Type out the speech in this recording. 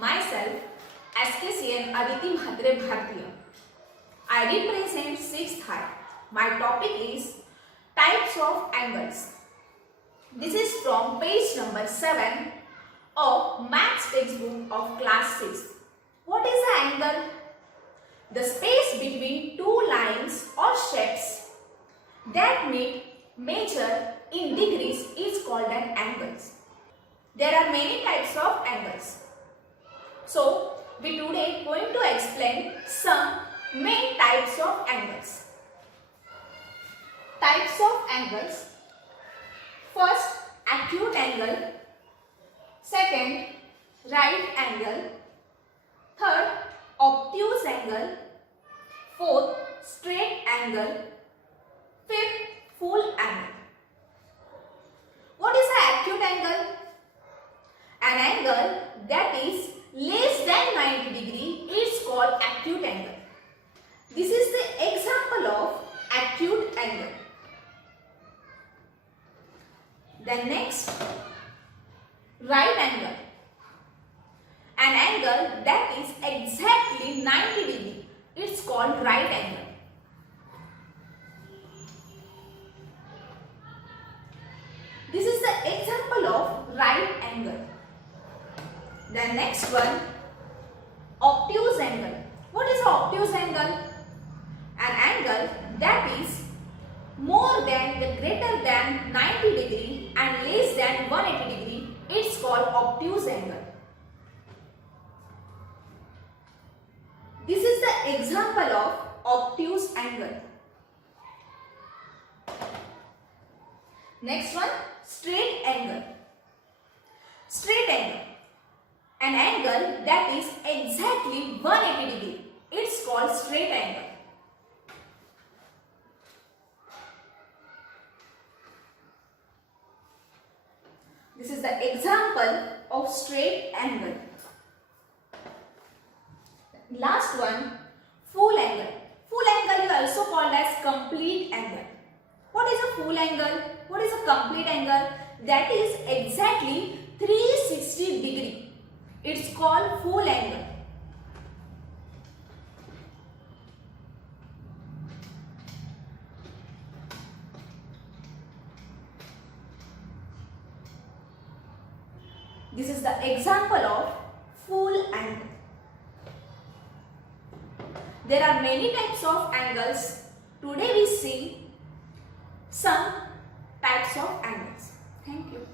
Myself, SKCian Aditi Mhatre Bharatiya. I represent 6th High. My topic is types of angles. This is from page number 7 of Maths textbook of class 6. What is an angle? The space between two lines or shapes that meet measure in degrees is called an angle. There are many types of angles. So, we today going to explain some main types of angles. Types of angles. First, acute angle. Second, right angle. Third, obtuse angle. Fourth, straight angle. Fifth, full angle. What is an acute angle? An angle that is less than 90 degree is called acute angle. This is the example of acute angle. Then next, right angle. An angle that is exactly 90 degree. It's called right angle. This is the example of right angle. The next one, obtuse angle. What is obtuse angle? An angle that is more than the greater than 90 degree and less than 180 degree. It's called obtuse angle. This is the example of obtuse angle. Next one, straight angle. Straight angle. An angle that is exactly 180 degree. It's called straight angle. This is the example of straight angle. Last one, full angle. Full angle is also called as complete angle. What is a full angle? What is a complete angle? That is exactly 360 degree. It's called full angle. This is the example of full angle. There are many types of angles. Today we see some types of angles. Thank you.